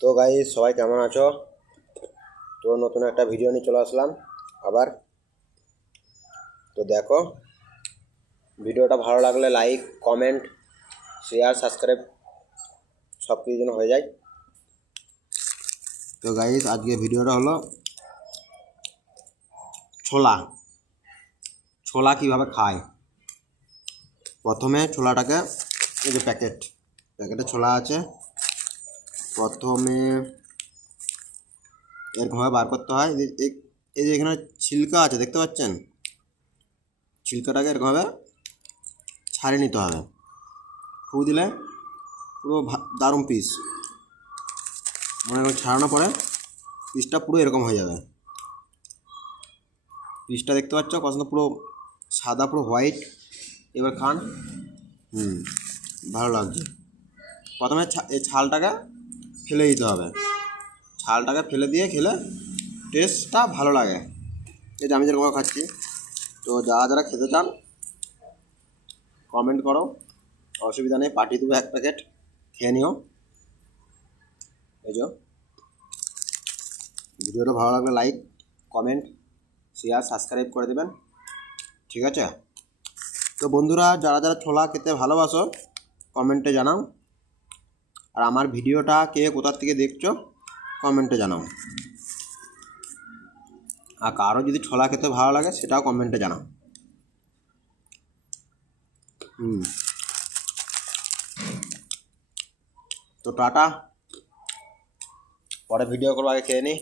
তো গাইস সবাই কেমন আছো? তো নতুন একটা ভিডিও নিয়ে চলে আসলাম আবার। তো দেখো, ভিডিওটা ভালো লাগলে লাইক, কমেন্ট, শেয়ার, সাবস্ক্রাইব সব কিছু যেন হয়ে যায়। তো গাইস আজকে ভিডিওটা হলো ছোলা ছোলা কীভাবে খায়। প্রথমে ছোলাটাকে, এই যে প্যাকেটে ছোলা আছে, প্রথমে এরকমভাবে বার করতে হয়। এই যে এখানে ছিলকা আছে দেখতে পাচ্ছেন, ছিলকাটাকে এরকমভাবে ছাড়িয়ে নিতে হবে। ফু দিলে পুরো দারুণ পিস, মনে করে ছাড়ানোর পরে পিসটা পুরো এরকম হয়ে যাবে। পিসটা দেখতে পাচ্ছ কত পুরো সাদা, পুরো হোয়াইট। এবার খান, ভালো লাগছে। প্রথমে এই ছালটাকে ফেলে দিতে হবে, ছালটাকে ফেলে দিয়ে খেলে টেস্টটা ভালো লাগে। এই যে আমি যেরকম খাচ্ছি। তো যারা যারা খেতে চান কমেন্ট করো, অসুবিধা নেই, পাঠিয়ে দেবো 1 প্যাকেট, খেয়ে নিও। এই যে ভিডিওটা ভালো লাগলে লাইক, কমেন্ট, শেয়ার, সাবস্ক্রাইব করে দেবেন, ঠিক আছে? তো বন্ধুরা, যারা যারা ছোলা খেতে ভালোবাসো কমেন্টে জানাও, আর আমার ভিডিওটা কে কোথা থেকে দেখছো কমেন্টে জানাও। আর কারো যদি ছোলা খেতে ভালো লাগে সেটাও কমেন্টে জানাও। তো টাটা, পরে ভিডিও করবো, আগে খেয়ে নিই।